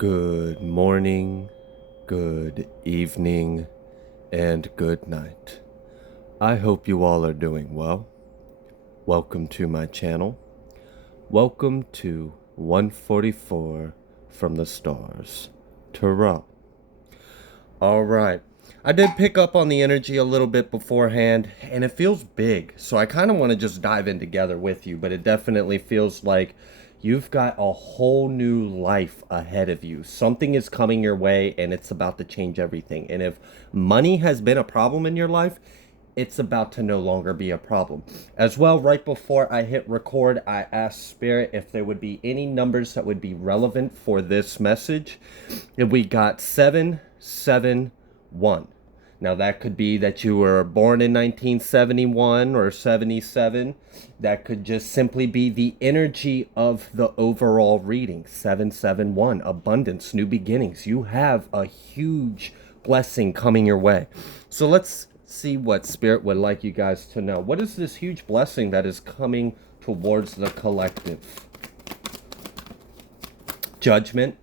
Good morning, good evening, and good night. I hope you all are doing well. Welcome to my channel. Welcome to 144 from the stars. Ta-ra. Alright, I did pick up on the energy a little bit beforehand, and it feels big, so I kind of want to just dive in together with you, but it definitely feels like you've got a whole new life ahead of you. Something is coming your way, and it's about to change everything. And if money has been a problem in your life, it's about to no longer be a problem. As well, right before I hit record, I asked Spirit if there would be any numbers that would be relevant for this message. And we got 771. Now that could be that you were born in 1971 or 77. That could just simply be the energy of the overall reading. 771, abundance, new beginnings. You have a huge blessing coming your way. So let's see what Spirit would like you guys to know. What is this huge blessing that is coming towards the collective? Judgment.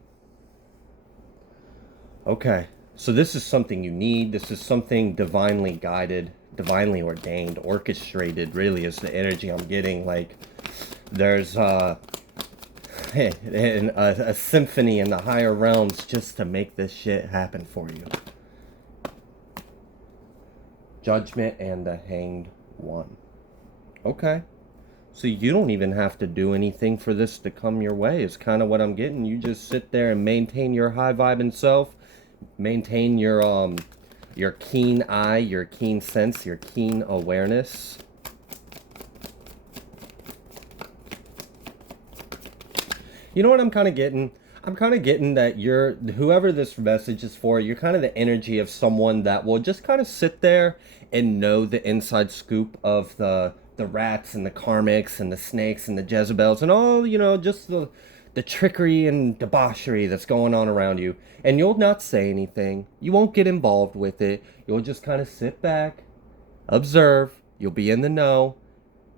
Okay, so this is something you need. This is something divinely guided, divinely ordained, orchestrated, really is the energy I'm getting. Like there's a symphony in the higher realms just to make this shit happen for you. Judgment and the Hanged One. Okay. So you don't even have to do anything for this to come your way is kind of what I'm getting. You just sit there and maintain your high vibing self. Maintain your keen eye, your keen sense, your keen awareness. You know what I'm kind of getting? I'm kind of getting that you're, whoever this message is for, you're kind of the energy of someone that will just kind of sit there and know the inside scoop of the rats and the karmics and the snakes and the Jezebels and all, you know, just the trickery and debauchery that's going on around you. And you'll not say anything. You won't get involved with it. You'll just kind of sit back, observe. You'll be in the know.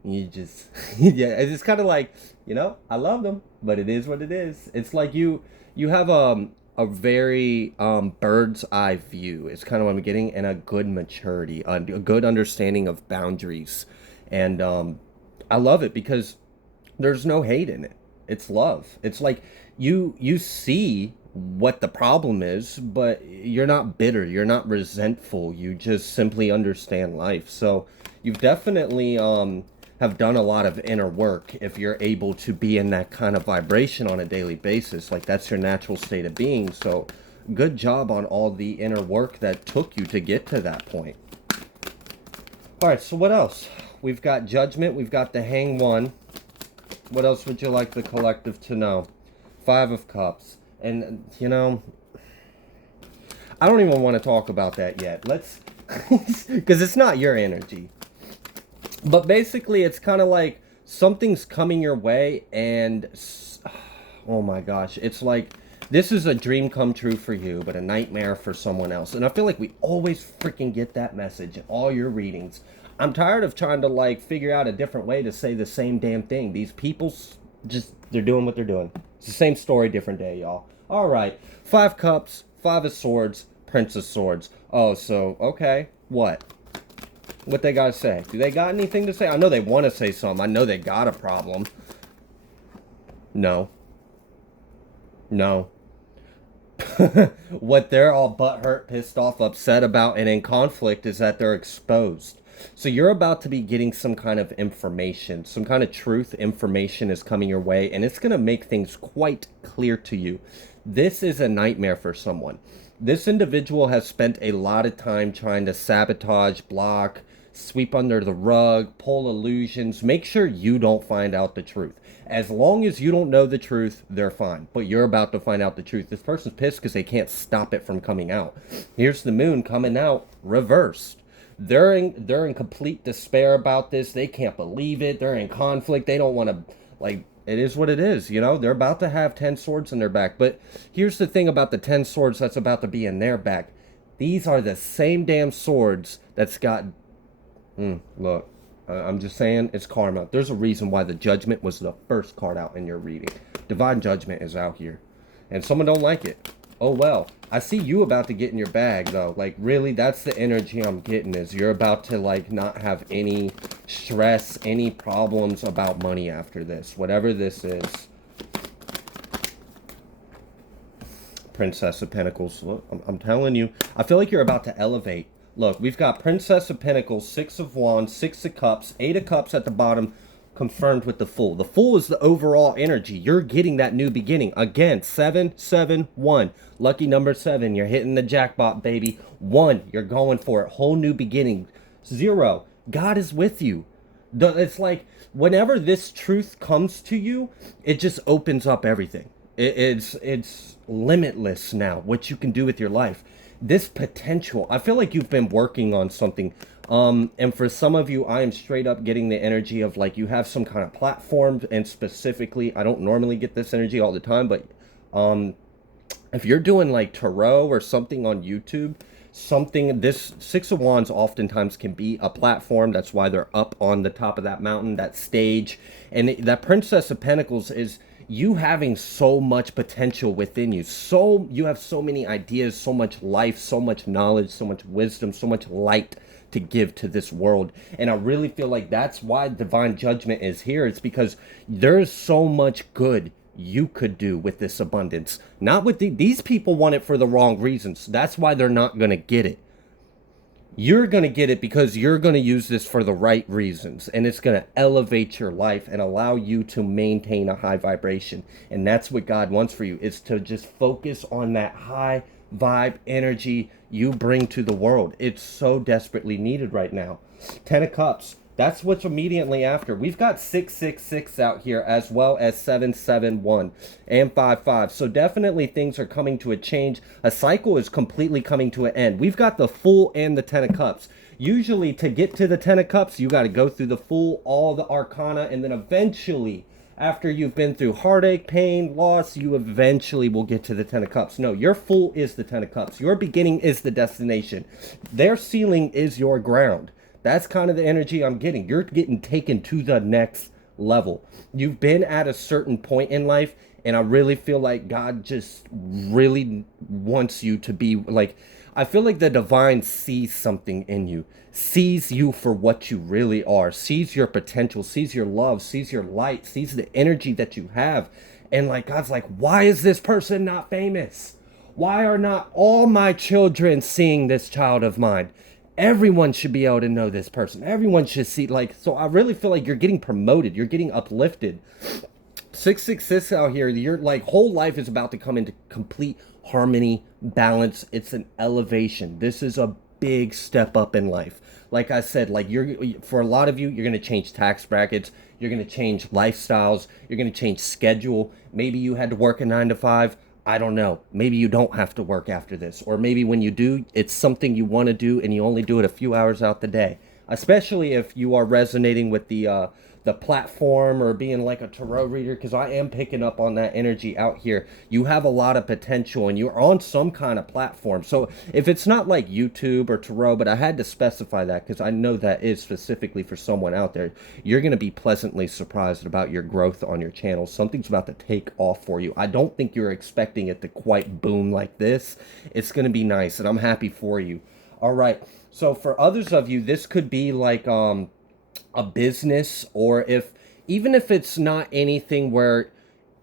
You just, yeah, it's kind of like, you know, I love them, but it is what it is. It's like you have a very bird's eye view. It's kind of what I'm getting, and a good maturity, a good understanding of boundaries. And I love it because there's no hate in it. It's love. It's like you see what the problem is, but you're not bitter, you're not resentful, you just simply understand life. So you've definitely have done a lot of inner work if you're able to be in that kind of vibration on a daily basis. Like that's your natural state of being. So good job on all the inner work that took you to get to that point. All right, so what else? We've got Judgment, we've got the Hang One. What else would you like the collective to know? 5 of Cups. And, you know, I don't even want to talk about that yet. Let's, because it's not your energy. But basically, it's kind of like something's coming your way and, oh my gosh, it's like this is a dream come true for you, but a nightmare for someone else. And I feel like we always freaking get that message in all your readings. I'm tired of trying to like figure out a different way to say the same damn thing. These people just, they're doing what they're doing. It's the same story, different day, y'all. All right, 5 Cups, 5 of Swords, Prince of Swords. Oh, so, okay, what? What they gotta say? Do they got anything to say? I know they want to say something. I know they got a problem. No. No. What they're all butthurt, pissed off, upset about, and in conflict is that they're exposed. So you're about to be getting some kind of information, some kind of truth information is coming your way, and it's going to make things quite clear to you. This is a nightmare for someone. This individual has spent a lot of time trying to sabotage, block, sweep under the rug, pull illusions. Make sure you don't find out the truth. As long as you don't know the truth, they're fine. But you're about to find out the truth. This person's pissed because they can't stop it from coming out. Here's the moon coming out reversed. They're in complete despair about this. They can't believe it. They're in conflict. They don't want to, like, it is what it is, you know? They're about to have 10 swords in their back. But here's the thing about the 10 swords that's about to be in their back. These are the same damn swords that's got... look, I'm just saying, it's karma. There's a reason why the Judgment was the first card out in your reading. Divine Judgment is out here. and someone don't like it. Oh well. I see you about to get in your bag though. Like really, that's the energy I'm getting, is you're about to like not have any stress, any problems about money after this. Whatever this is. Princess of Pentacles. Look, I'm telling you, I feel like you're about to elevate. Look, we've got Princess of Pentacles, Six of Wands, Six of Cups, Eight of Cups at the bottom, confirmed with the Fool. The Fool is the overall energy. You're getting that new beginning. Again, 771. Lucky number 7. You're hitting the jackpot, baby. 1, you're going for it. Whole new beginning. 0, God is with you. It's like whenever this truth comes to you, it just opens up everything. It's limitless now what you can do with your life. This potential, I feel like you've been working on something. And for some of you, I am straight up getting the energy of like you have some kind of platform, and specifically, I don't normally get this energy all the time, but if you're doing like tarot or something on YouTube, something, this Six of Wands oftentimes can be a platform. That's why they're up on the top of that mountain, that stage. And that Princess of Pentacles is you having so much potential within you. So you have so many ideas, so much life, so much knowledge, so much wisdom, so much light to give to this world. And I really feel like that's why divine judgment is here. It's because there's so much good you could do with this abundance. Not with these people want it for the wrong reasons. That's why they're not going to get it. You're going to get it because you're going to use this for the right reasons, and it's going to elevate your life and allow you to maintain a high vibration. And that's what God wants for you, is to just focus on that high vibe energy you bring to the world. It's so desperately needed right now. 10 of Cups. That's what's immediately after. We've got 666 out here, as well as 771 and 55. So definitely things are coming to a change. A cycle is completely coming to an end. We've got the Fool and the 10 of Cups. Usually to get to the 10 of Cups, you got to go through the Fool, all the Arcana, and then eventually, after you've been through heartache, pain, loss, you eventually will get to the 10 of Cups. No, your Fool is the 10 of Cups. Your beginning is the destination. Their ceiling is your ground. That's kind of the energy I'm getting. You're getting taken to the next level. You've been at a certain point in life, and I really feel like God just really wants you to be like, I feel like the divine sees something in you, sees you for what you really are, sees your potential, sees your love, sees your light, sees the energy that you have. And like, God's like, why is this person not famous? Why are not all my children seeing this child of mine? Everyone should be able to know this person. Everyone should see, like, so I really feel like you're getting promoted. You're getting uplifted. 666 out here, your like whole life is about to come into complete harmony, balance. It's an elevation. This is a big step up in life. Like I said, like for a lot of you, you're going to change tax brackets. You're going to change lifestyles. You're going to change schedule. Maybe you had to work a 9 to 5. I don't know. Maybe you don't have to work after this. Or maybe when you do, it's something you want to do and you only do it a few hours out the day. Especially if you are resonating with the platform or being like a tarot reader, because I am picking up on that energy out here. You have a lot of potential and you're on some kind of platform. So if it's not like YouTube or tarot, but I had to specify that because I know that is specifically for someone out there, you're going to be pleasantly surprised about your growth on your channel. Something's about to take off for you. I don't think you're expecting it to quite boom like this. It's going to be nice, and I'm happy for you. All right. So for others of you, this could be like a business, or even if it's not anything where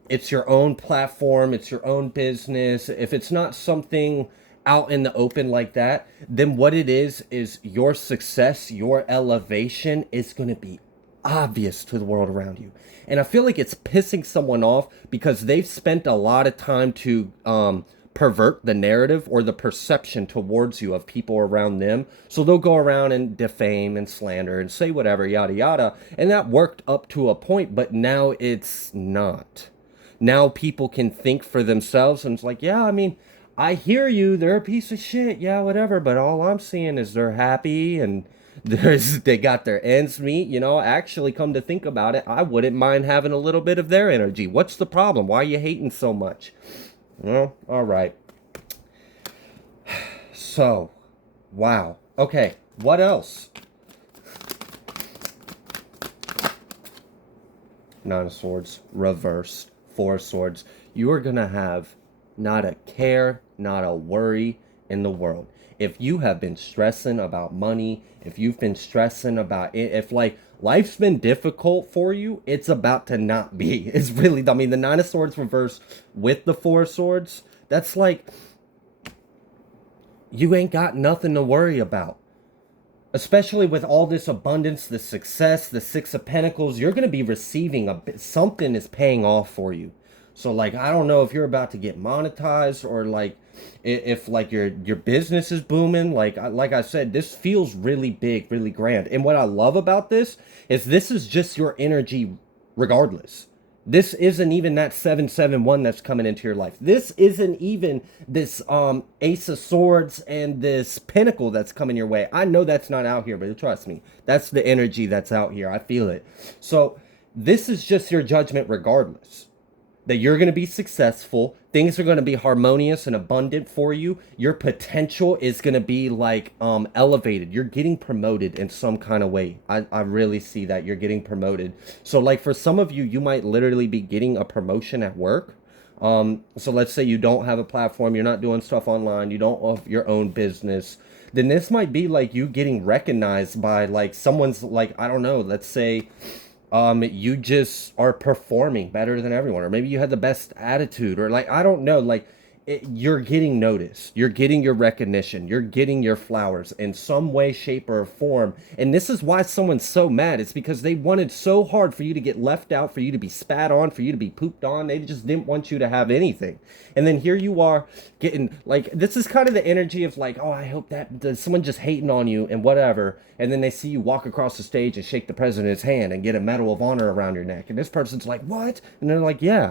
it's your own platform, it's your own business, if it's not something out in the open like that, then what it is your success, your elevation is going to be obvious to the world around you. And I feel like it's pissing someone off because they've spent a lot of time to pervert the narrative or the perception towards you of people around them. So they'll go around and defame and slander and say whatever, yada yada. And that worked up to a point, but now it's not. Now people can think for themselves, and it's like, yeah, I mean, I hear you, they're a piece of shit, yeah, whatever, but all I'm seeing is they're happy and they got their ends meet. Actually, come to think about it, I wouldn't mind having a little bit of their energy. What's the problem? Why are you hating so much? Well, all right. So, wow. Okay, what else? 9 of Swords, reversed. 4 of Swords. You are going to have not a care, not a worry in the world. If you have been stressing about money, if you've been stressing about it, if like life's been difficult for you, it's about to not be. It's really, I mean, the Nine of Swords reversed with the Four of Swords, that's like you ain't got nothing to worry about. Especially with all this abundance, the success, the Six of Pentacles, you're going to be receiving a bit, something is paying off for you. So like, I don't know if you're about to get monetized or like if like your business is booming. Like I said, this feels really big, really grand. And what I love about this is just your energy regardless. This isn't even that 771 that's coming into your life. This isn't even this Ace of Swords and this Pentacle that's coming your way. I know that's not out here, but trust me, that's the energy that's out here. I feel it. So this is just your judgment regardless, that you're going to be successful. Things are going to be harmonious and abundant for you. Your potential is going to be like elevated. You're getting promoted in some kind of way. I really see that you're getting promoted. So like for some of you, you might literally be getting a promotion at work. So let's say you don't have a platform, you're not doing stuff online, you don't have your own business. Then this might be like you getting recognized by like someone's like, I don't know, let's say you just are performing better than everyone, or maybe you had the best attitude, or like I don't know, like you're getting noticed, you're getting your recognition, you're getting your flowers in some way, shape, or form. And this is why someone's so mad. It's because they wanted so hard for you to get left out, for you to be spat on, for you to be pooped on. They just didn't want you to have anything. And then here you are getting like, this is kind of the energy of like, oh, I hope that someone just hating on you and whatever. And then they see you walk across the stage and shake the president's hand and get a Medal of Honor around your neck, and this person's like, what? And they're like, yeah.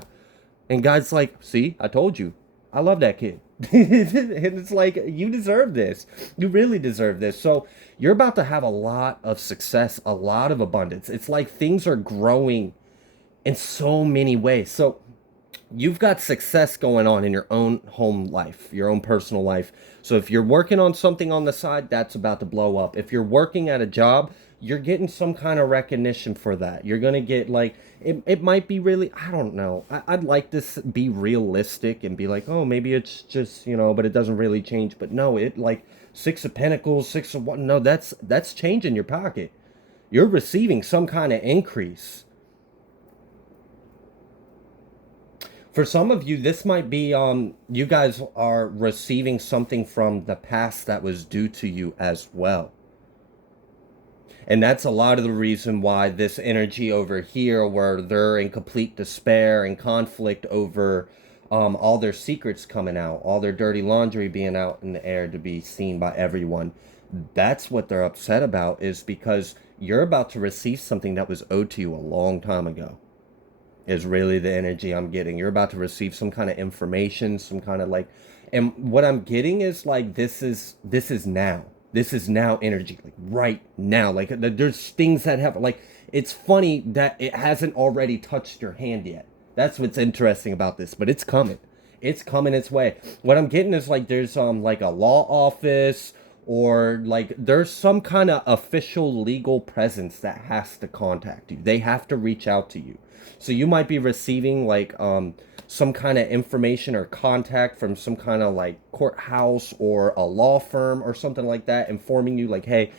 And God's like, see, I told you, I love that kid. And it's like, you deserve this. You really deserve this. So you're about to have a lot of success, a lot of abundance. It's like things are growing in so many ways. So you've got success going on in your own home life, your own personal life. So if you're working on something on the side, that's about to blow up. If you're working at a job, you're getting some kind of recognition for that. You're going to get like, it might be really, I don't know. I'd like to be realistic and be like, oh, maybe it's just, but it doesn't really change. But no, it like Six of Pentacles, Six of what? No, that's change in your pocket. You're receiving some kind of increase. For some of you, this might be you guys are receiving something from the past that was due to you as well. And that's a lot of the reason why this energy over here, where they're in complete despair and conflict over all their secrets coming out, all their dirty laundry being out in the air to be seen by everyone. That's what they're upset about, is because you're about to receive something that was owed to you a long time ago. Is really the energy I'm getting. You're about to receive some kind of information, some kind of like, and what I'm getting is like, this is now. This is now energy, like right now. Like there's things that have, like, it's funny that it hasn't already touched your hand yet. That's what's interesting about this, but it's coming. It's coming its way. What I'm getting is like, there's like a law office, or like there's some kind of official legal presence that has to contact you. They have to reach out to you. So you might be receiving like some kind of information or contact from some kind of like courthouse or a law firm or something like that, informing you like, hey,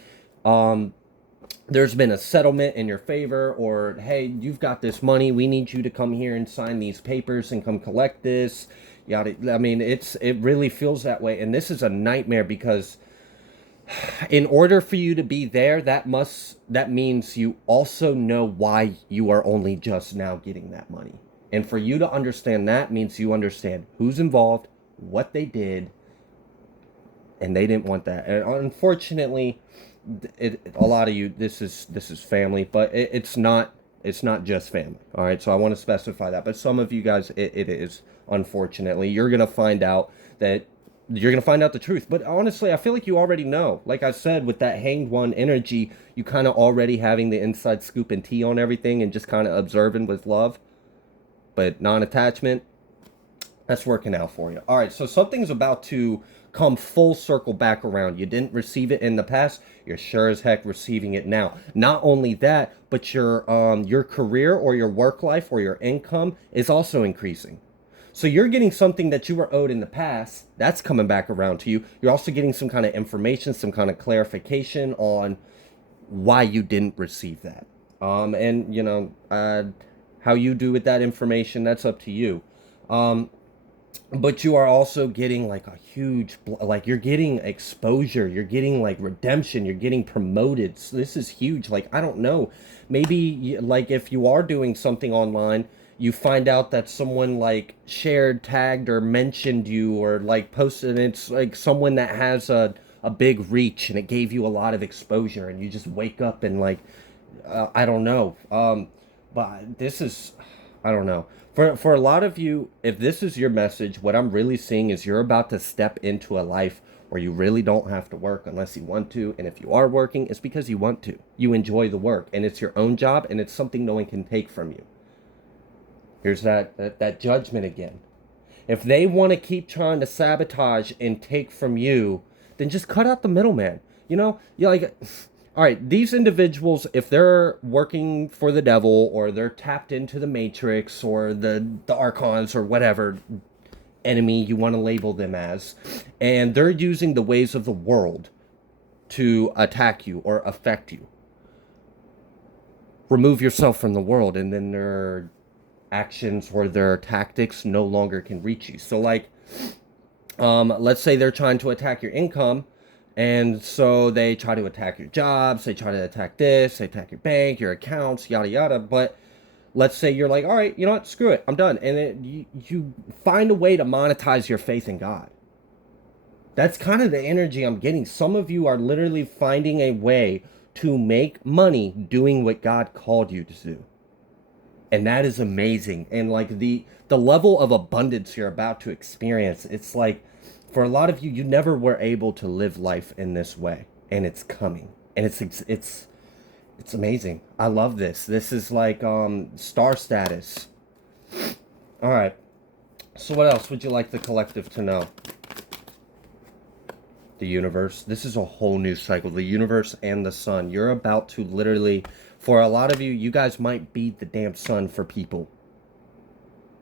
there's been a settlement in your favor, or hey, you've got this money, we need you to come here and sign these papers and come collect this. Yada. I mean, it really feels that way. And this is a nightmare, because in order for you to be there, that means you also know why you are only just now getting that money. And for you to understand that means you understand who's involved, what they did, and they didn't want that. And unfortunately, a lot of you, this is family, but it's not just family. All right, so I want to specify that. But some of you guys, it is. Unfortunately, you're gonna find out the truth. But honestly, I feel like you already know. Like I said, with that Hanged One energy, you kind of already having the inside scoop and tea on everything, and just kind of observing with love. But non-attachment, that's working out for you. All right, so something's about to come full circle back around. You didn't receive it in the past, you're sure as heck receiving it now. Not only that, but your career or your work life or your income is also increasing. So you're getting something that you were owed in the past. That's coming back around to you. You're also getting some kind of information, some kind of clarification on why you didn't receive that. And how you do with that information, that's up to you. Um, but you are also getting like a huge, like you're getting exposure, you're getting like redemption, you're getting promoted. So this is huge. Like, I don't know, maybe like if you are doing something online, you find out that someone like shared, tagged, or mentioned you, or like posted, and it's like someone that has a big reach, and it gave you a lot of exposure, and you just wake up and like, I don't know. But this is, I don't know. For a lot of you, if this is your message, what I'm really seeing is you're about to step into a life where you really don't have to work unless you want to. And if you are working, it's because you want to. You enjoy the work, and it's your own job, and it's something no one can take from you. Here's that judgment again. If they want to keep trying to sabotage and take from you, then just cut out the middleman. You like, all right, these individuals, if they're working for the devil, or they're tapped into the matrix, or the archons, or whatever enemy you want to label them as, and they're using the ways of the world to attack you or affect you, remove yourself from the world, and then their actions or their tactics no longer can reach you. So like, let's say they're trying to attack your income, and so they try to attack your jobs, they try to attack this, they attack your bank, your accounts, yada yada. But let's say you're like, all right, you know what, screw it, I'm done. And you find a way to monetize your faith in God. That's kind of the energy I'm getting. Some of you are literally finding a way to make money doing what God called you to do. And that is amazing. And like the level of abundance you're about to experience, it's like, for a lot of you, you never were able to live life in this way, and it's coming, and it's amazing. I love this. This is like star status. All right, so what else would you like the collective to know? The universe. This is a whole new cycle. The universe and the sun. You're about to literally, for a lot of you, you guys might be the damn sun for people.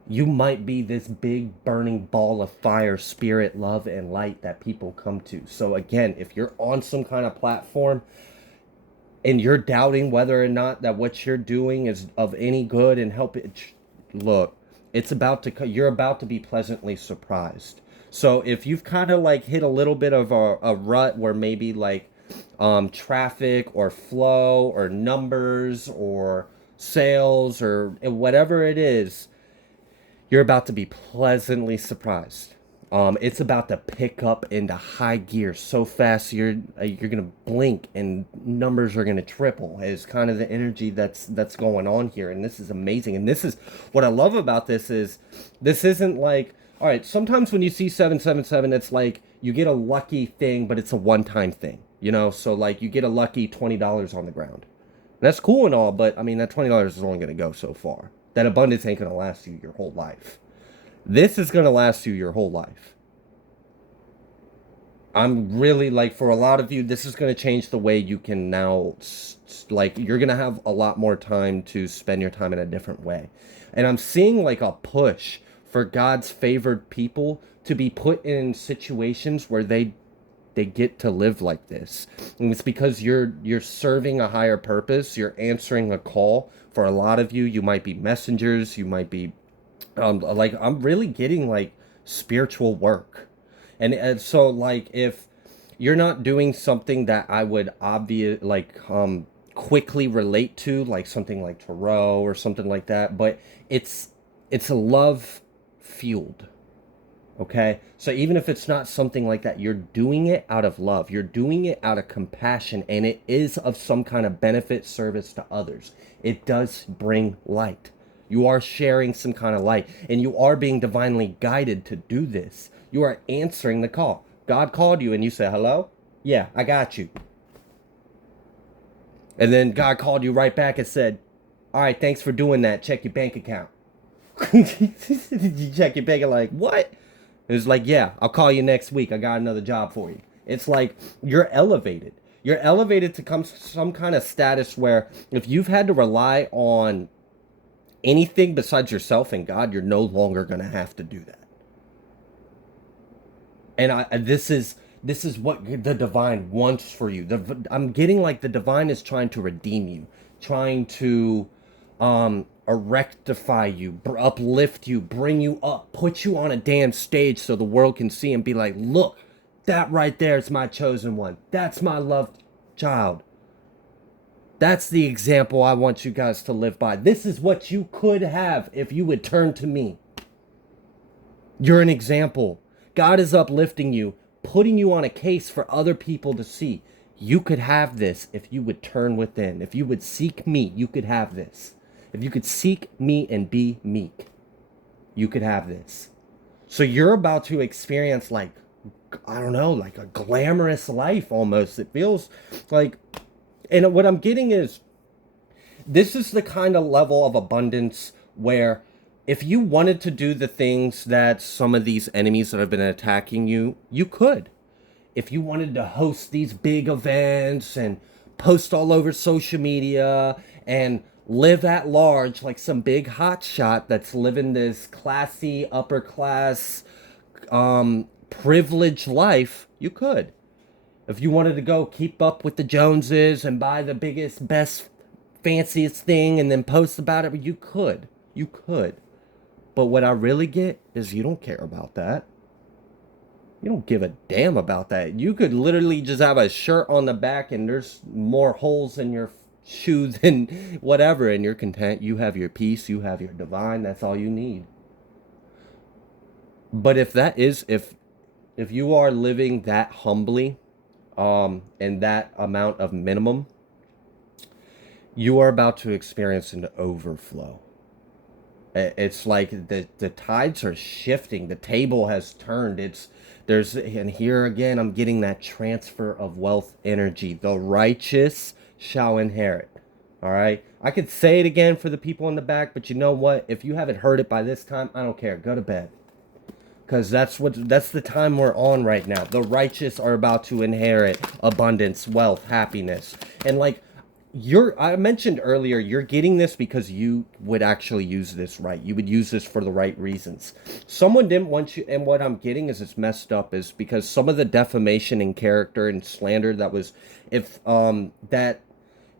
You might be this big burning ball of fire, spirit, love, and light that people come to. So again, if you're on some kind of platform and you're doubting whether or not that what you're doing is of any good and help it, look, you're about to be pleasantly surprised. So if you've kind of like hit a little bit of a rut where maybe like traffic or flow or numbers or sales or whatever it is, you're about to be pleasantly surprised. It's about to pick up into high gear so fast you're gonna blink and numbers are gonna triple. It's kind of the energy that's going on here, and this is amazing. And this is what I love about this is this isn't like, all right, sometimes when you see 777, it's like you get a lucky thing, but it's a one-time thing. So like you get a lucky $20 on the ground. And that's cool and all, but I mean that $20 is only gonna go so far. That abundance ain't going to last you your whole life. This is going to last you your whole life. I'm really like, for a lot of you, this is going to change the way you can now, like, you're going to have a lot more time to spend your time in a different way. And I'm seeing like a push for God's favored people to be put in situations where they get to live like this. And it's because you're serving a higher purpose. You're answering a call. For a lot of you, you might be messengers. You might be like, I'm really getting like spiritual work. And so like, if you're not doing something that I would quickly relate to, like something like tarot or something like that, but it's a love fueled. Okay, so even if it's not something like that, you're doing it out of love, you're doing it out of compassion, and it is of some kind of benefit, service to others. It does bring light. You are sharing some kind of light, and you are being divinely guided to do this. You are answering the call. God called you and you say, hello? Yeah, I got you. And then God called you right back and said, all right, thanks for doing that. Check your bank account. You check your bank and like, what? It was like, yeah, I'll call you next week. I got another job for you. It's like you're elevated. You're elevated to some kind of status where if you've had to rely on anything besides yourself and God, you're no longer going to have to do that. And this is what the divine wants for you. I'm getting like the divine is trying to redeem you, trying to rectify you, uplift you, bring you up, put you on a damn stage so the world can see and be like, look, that right there is my chosen one. That's my loved child. That's the example I want you guys to live by. This is what you could have if you would turn to me. You're an example. God is uplifting you, putting you on a case for other people to see. You could have this if you would turn within. If you would seek me, you could have this. If you could seek me and be meek, you could have this. So you're about to experience like, I don't know, like a glamorous life almost. It feels like, and what I'm getting is, this is the kind of level of abundance where if you wanted to do the things that some of these enemies that have been attacking you, you could. If you wanted to host these big events and post all over social media and live at large like some big hotshot that's living this classy, upper class, privileged life, you could. If you wanted to go keep up with the Joneses and buy the biggest, best, fanciest thing and then post about it, you could. You could. But what I really get is you don't care about that. You don't give a damn about that. You could literally just have a shirt on the back and there's more holes in your shoe than whatever, and you're content. You have your peace. You have your divine. That's all you need. But if you are living that humbly, and that amount of minimum, you are about to experience an overflow. It's like the tides are shifting. The table has turned. And here again, I'm getting that transfer of wealth energy. The righteous shall inherit. All right. I could say it again for the people in the back, but you know what? If you haven't heard it by this time, I don't care. Go to bed. Because that's the time we're on right now. The righteous are about to inherit abundance, wealth, happiness. And like I mentioned earlier, you're getting this because you would actually use this right. You would use this for the right reasons. Someone didn't want you, and what I'm getting is it's messed up, is because some of the defamation in character and slander that was, if that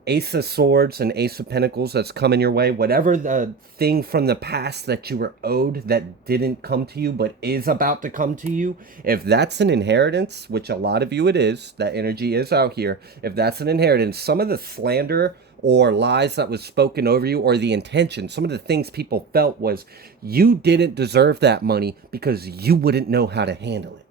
Ace of Swords and Ace of Pentacles that's coming your way, whatever the thing from the past that you were owed that didn't come to you but is about to come to you, if that's an inheritance, which a lot of you it is, that energy is out here, if that's an inheritance, some of the slander or lies that was spoken over you, or the intention, some of the things people felt was you didn't deserve that money because you wouldn't know how to handle it.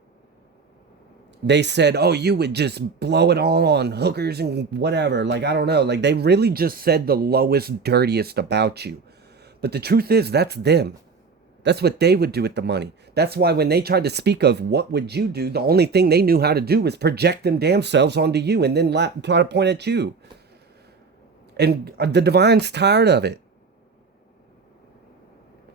They said, oh, you would just blow it all on hookers and whatever. Like, I don't know. Like, they really just said the lowest, dirtiest about you. But the truth is, that's them. That's what they would do with the money. That's why when they tried to speak of what would you do, the only thing they knew how to do was project them damn selves onto you and then try to point at you. And the divine's tired of it.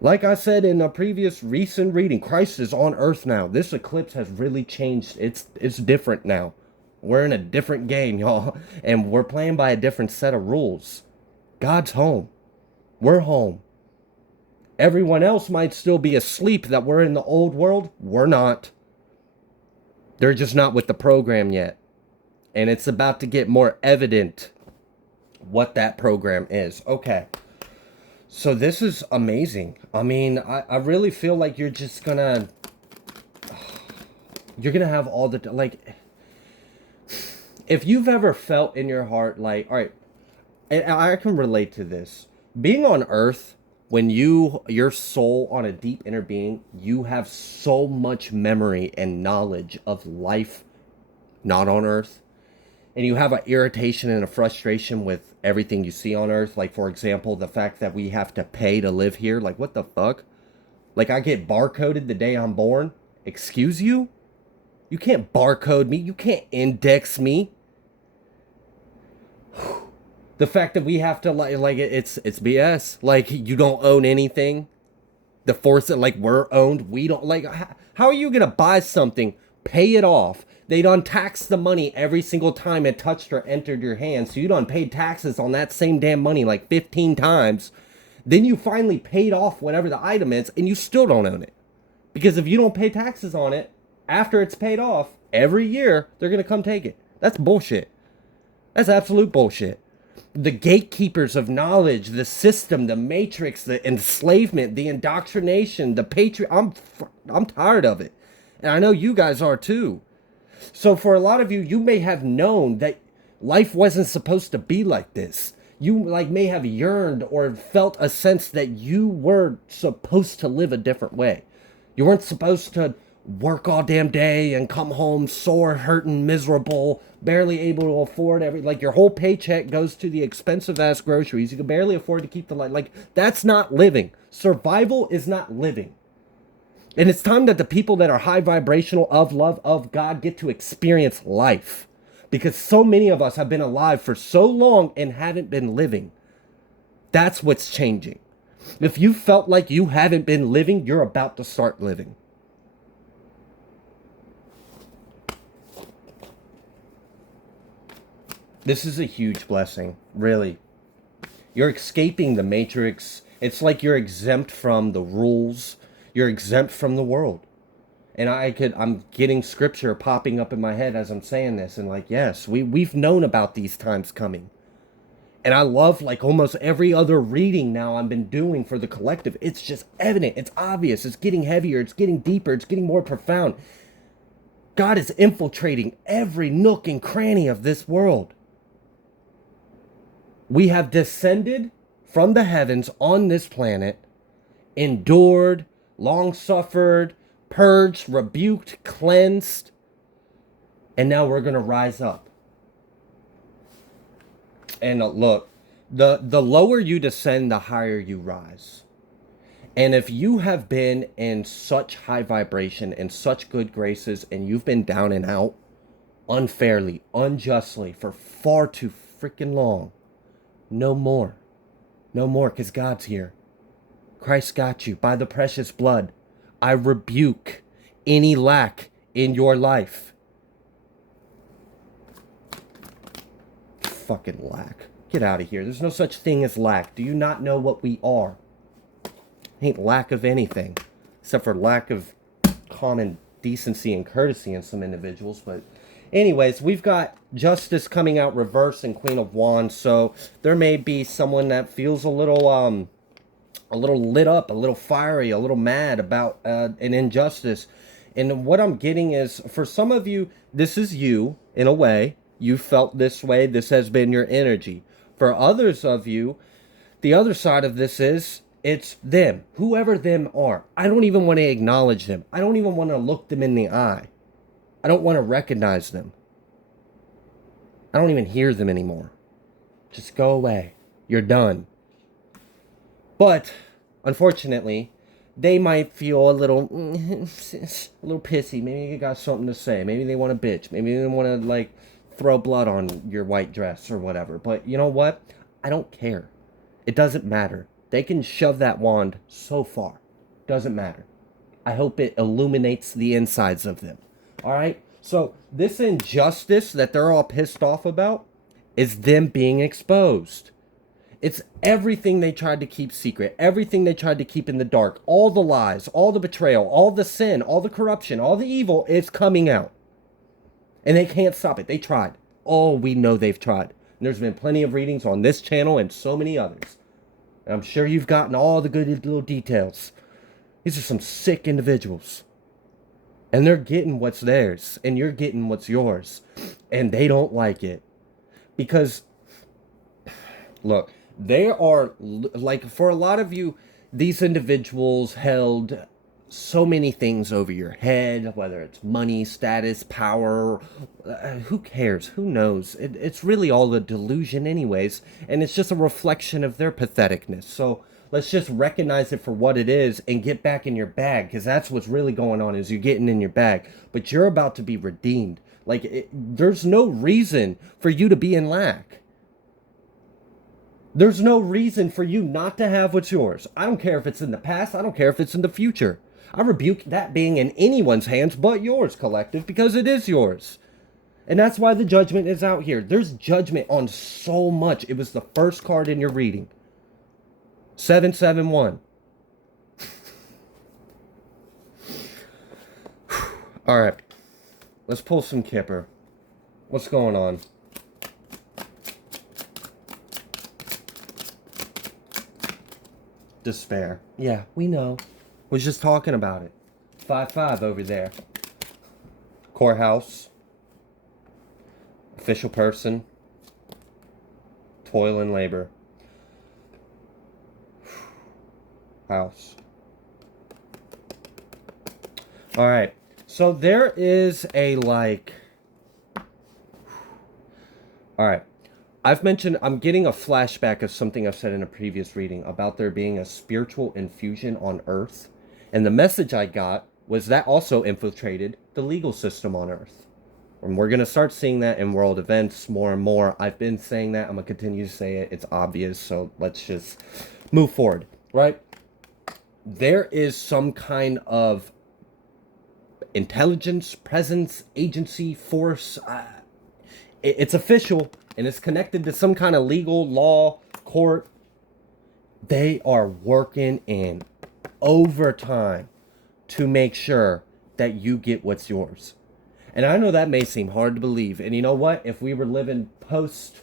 Like I said in a previous recent reading, Christ is on earth now. This eclipse has really changed. It's different now. We're in a different game, y'all. And we're playing by a different set of rules. God's home. We're home. Everyone else might still be asleep that we're in the old world. We're not. They're just not with the program yet. And it's about to get more evident what that program is. Okay. So this is amazing. I mean, I really feel like you're gonna have all the, like, if you've ever felt in your heart, like, all right, and I can relate to this. Being on earth, when your soul on a deep inner being, you have so much memory and knowledge of life not on earth. And you have an irritation and a frustration with everything you see on earth. Like, for example, the fact that we have to pay to live here. Like, what the fuck? Like, I get barcoded the day I'm born. Excuse you? You can't barcode me. You can't index me. The fact that we have to, like it's BS. Like, you don't own anything. The force that, like, we're owned. We don't, like, how are you going to buy something, pay it off? They done taxed the money every single time it touched or entered your hand. So you done paid taxes on that same damn money like 15 times. Then you finally paid off whatever the item is, and you still don't own it. Because if you don't pay taxes on it, after it's paid off, every year, they're going to come take it. That's bullshit. That's absolute bullshit. The gatekeepers of knowledge, the system, the matrix, the enslavement, the indoctrination, the I'm tired of it. And I know you guys are too. So for a lot of you, you may have known that life wasn't supposed to be like this. You like may have yearned or felt a sense that you were supposed to live a different way. You weren't supposed to work all damn day and come home sore, hurting, miserable, barely able to afford like your whole paycheck goes to the expensive ass groceries. You can barely afford to keep the light. Like, that's not living. Survival is not living. And it's time that the people that are high vibrational of love of God get to experience life. Because so many of us have been alive for so long and haven't been living. That's what's changing. If you felt like you haven't been living, you're about to start living. This is a huge blessing, really. You're escaping the matrix. It's like you're exempt from the rules. You're exempt from the world. And I'm getting scripture popping up in my head as I'm saying this. And like, yes, we've known about these times coming. And I love like almost every other reading now I've been doing for the collective. It's just evident. It's obvious. It's getting heavier. It's getting deeper. It's getting more profound. God is infiltrating every nook and cranny of this world. We have descended from the heavens on this planet, endured, long-suffered, purged, rebuked, cleansed, and now we're going to rise up. And look, the lower you descend, the higher you rise. And if you have been in such high vibration and such good graces, and you've been down and out unfairly, unjustly for far too freaking long, no more. No more, because God's here. Christ got you. By the precious blood, I rebuke any lack in your life. Fucking lack. Get out of here. There's no such thing as lack. Do you not know what we are? Ain't lack of anything. Except for lack of common decency and courtesy in some individuals, but anyways, we've got Justice coming out reverse and Queen of Wands, so there may be someone that feels a little lit up, a little fiery, a little mad about an injustice. And what I'm getting is, for some of you, this is you, in a way. You felt this way. This has been your energy. For others of you, the other side of this is, it's them, whoever them are. I don't even want to acknowledge them. I don't even want to look them in the eye. I don't want to recognize them. I don't even hear them anymore. Just go away. You're done. But, unfortunately, they might feel a little pissy. Maybe they got something to say. Maybe they want to bitch. Maybe they want to, like, throw blood on your white dress or whatever. But you know what? I don't care. It doesn't matter. They can shove that wand so far. Doesn't matter. I hope it illuminates the insides of them. All right, so this injustice that they're all pissed off about is them being exposed. It's everything they tried to keep secret, everything they tried to keep in the dark, all the lies, all the betrayal, all the sin, all the corruption, all the evil is coming out. And they can't stop it. They tried. Oh, we know they've tried. And there's been plenty of readings on this channel and so many others. And I'm sure you've gotten all the good little details. These are some sick individuals. And they're getting what's theirs, and you're getting what's yours. And they don't like it. Because, look, they are, like, for a lot of you, these individuals held so many things over your head, whether it's money, status, power, who cares? Who knows? It's really all a delusion anyways, and it's just a reflection of their patheticness. So let's just recognize it for what it is and get back in your bag, because that's what's really going on, is you're getting in your bag. But you're about to be redeemed. Like, there's no reason for you to be in lack. There's no reason for you not to have what's yours. I don't care if it's in the past. I don't care if it's in the future. I rebuke that being in anyone's hands but yours, collective, because it is yours. And that's why the judgment is out here. There's judgment on so much. It was the first card in your reading. 771. All right. Let's pull some Kipper. What's going on? Despair. Yeah, we know. Was just talking about it. 5-5 over there. Courthouse. Official person. Toil and labor. House. All right. So there is a like. All right. I'm getting a flashback of something I've said in a previous reading about there being a spiritual infusion on Earth. And the message I got was that also infiltrated the legal system on Earth. And we're going to start seeing that in world events more and more. I've been saying that. I'm going to continue to say it. It's obvious. So let's just move forward, right? There is some kind of intelligence, presence, agency, force. It's official, and it's connected to some kind of legal law, court. They are working in overtime to make sure that you get what's yours. And I know that may seem hard to believe. And you know what? If we were living post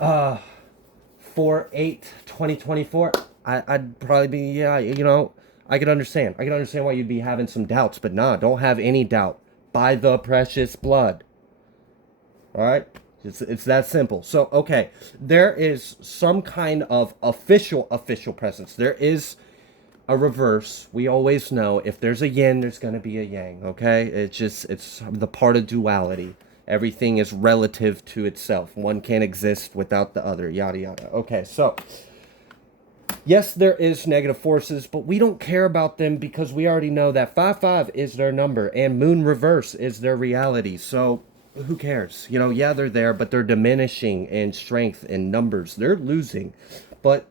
4/8/2024, I'd probably be, yeah, you know, I could understand. I could understand why you'd be having some doubts. But nah, don't have any doubt. By the precious blood. All right? It's that simple. So, okay, there is some kind of official presence. There is a reverse. We always know if there's a yin, there's going to be a yang, okay? It's the part of duality. Everything is relative to itself. One can't exist without the other, yada, yada. Okay, so, yes, there is negative forces, but we don't care about them because we already know that 5-5 is their number and moon reverse is their reality. So, who cares? You know, yeah, they're there, but they're diminishing in strength and numbers. They're losing. But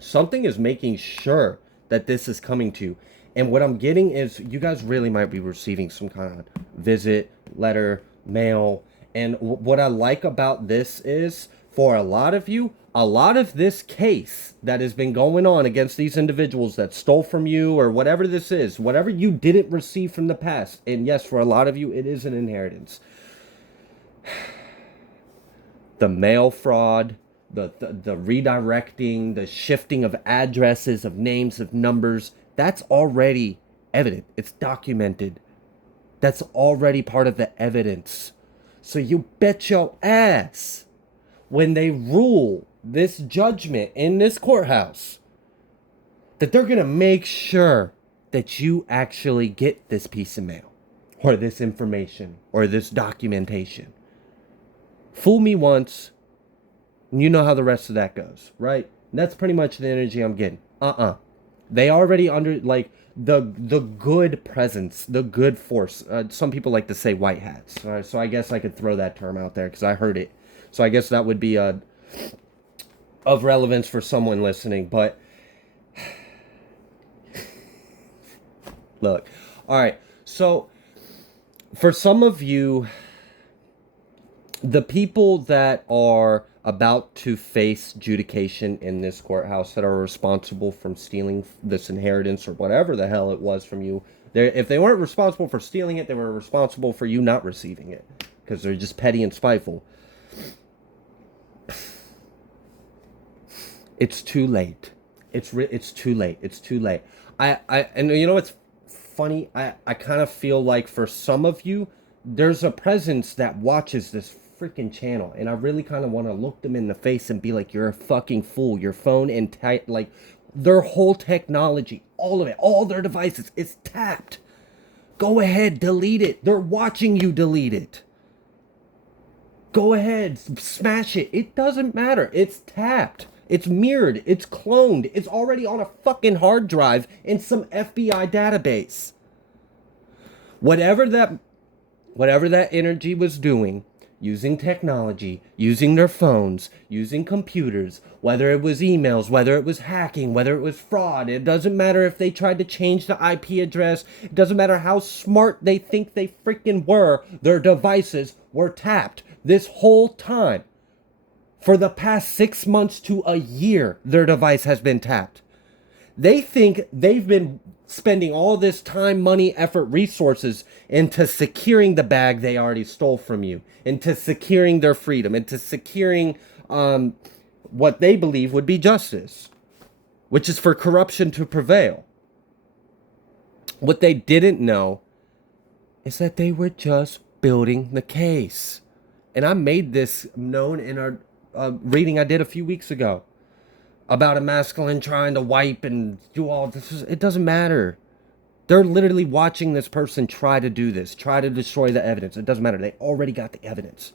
something is making sure that this is coming to. And what I'm getting is you guys really might be receiving some kind of visit, letter, mail. And what I like about this is, for a lot of you, a lot of this case that has been going on against these individuals that stole from you or whatever this is, whatever you didn't receive from the past. And yes, for a lot of you, it is an inheritance. The mail fraud, the redirecting, the shifting of addresses, of names, of numbers, that's already evident. It's documented. That's already part of the evidence. So you bet your ass when they rule this judgment in this courthouse that they're going to make sure that you actually get this piece of mail or this information or this documentation. Fool me once, and you know how the rest of that goes, right? And that's pretty much the energy I'm getting. They already under, like, the good presence, the good force. Some people like to say white hats. So I guess I could throw that term out there because I heard it. So I guess that would be of relevance for someone listening. But, look. All right. So, for some of you, the people that are about to face adjudication in this courthouse that are responsible from stealing this inheritance or whatever the hell it was from you, if they weren't responsible for stealing it, they were responsible for you not receiving it because they're just petty and spiteful. It's too late. It's too late. It's too late. And you know what's funny? I kind of feel like for some of you, there's a presence that watches this freaking channel, and I really kind of want to look them in the face and be like, you're a fucking fool. Your phone and like their whole technology, all of it, all their devices, is tapped. Go ahead, delete it. They're watching you delete it. Go ahead, smash it. It doesn't matter. It's tapped. It's mirrored. It's cloned. It's already on a fucking hard drive in some FBI database. Whatever that energy was doing, using technology, using their phones, using computers, whether it was emails, whether it was hacking, whether it was fraud, it doesn't matter if they tried to change the IP address, it doesn't matter how smart they think they freaking were, their devices were tapped this whole time For the past 6 months to a year, their device has been tapped. They think they've been spending all this time, money, effort, resources into securing the bag they already stole from you, into securing their freedom, into securing what they believe would be justice, which is for corruption to prevail. What they didn't know is that they were just building the case. And I made this known in our reading I did a few weeks ago about a masculine trying to wipe and do all this. It doesn't matter. They're literally watching this person try to do this, try to destroy the evidence. It doesn't matter. They already got the evidence.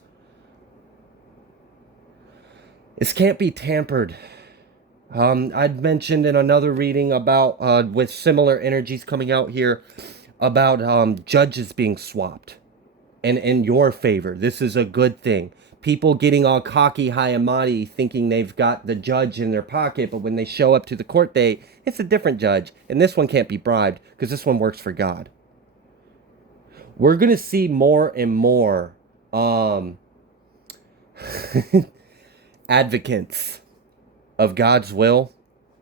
This can't be tampered. I'd mentioned in another reading about, with similar energies coming out here, about judges being swapped. And in your favor, this is a good thing. People getting all cocky, high and mighty, thinking they've got the judge in their pocket, but when they show up to the court date, it's a different judge. And this one can't be bribed, because this one works for God. We're going to see more and more advocates of God's will.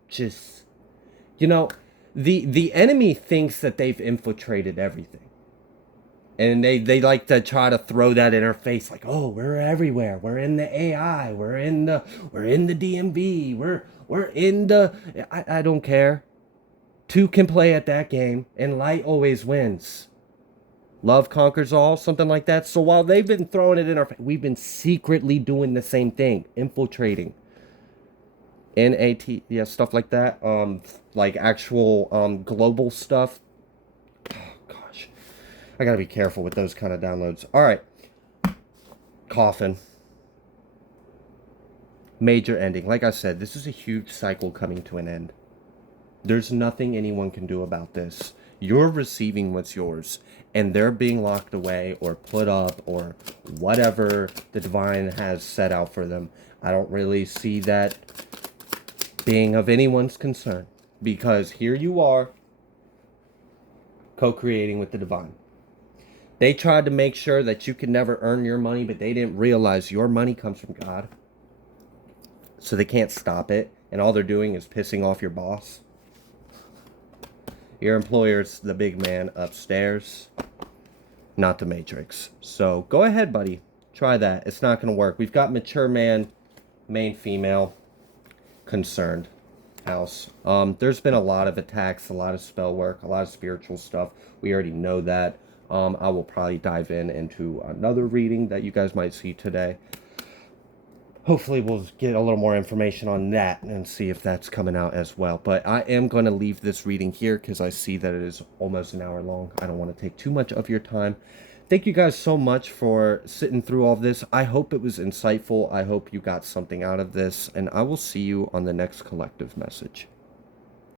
Just, the enemy thinks that they've infiltrated everything. And they like to try to throw that in our face, like, oh, we're everywhere. We're in the AI. We're in the DMV. We're in the. I don't care. Two can play at that game, and light always wins. Love conquers all, something like that. So while they've been throwing it in our face, we've been secretly doing the same thing, infiltrating. NAT, yeah, stuff like that. Like actual global stuff. I gotta be careful with those kind of downloads. All right. Coffin. Major ending. Like I said, this is a huge cycle coming to an end. There's nothing anyone can do about this. You're receiving what's yours, and they're being locked away or put up or whatever the divine has set out for them. I don't really see that being of anyone's concern, because here you are co-creating with the divine. They tried to make sure that you could never earn your money, but they didn't realize your money comes from God. So they can't stop it. And all they're doing is pissing off your boss. Your employer's the big man upstairs, not the Matrix. So go ahead, buddy. Try that. It's not going to work. We've got mature man, main female, concerned house. There's been a lot of attacks, a lot of spell work, a lot of spiritual stuff. We already know that. I will probably dive into another reading that you guys might see today. Hopefully we'll get a little more information on that and see if that's coming out as well. But I am going to leave this reading here because I see that it is almost an hour long. I don't want to take too much of your time. Thank you guys so much for sitting through all this. I hope it was insightful. I hope you got something out of this. And I will see you on the next collective message.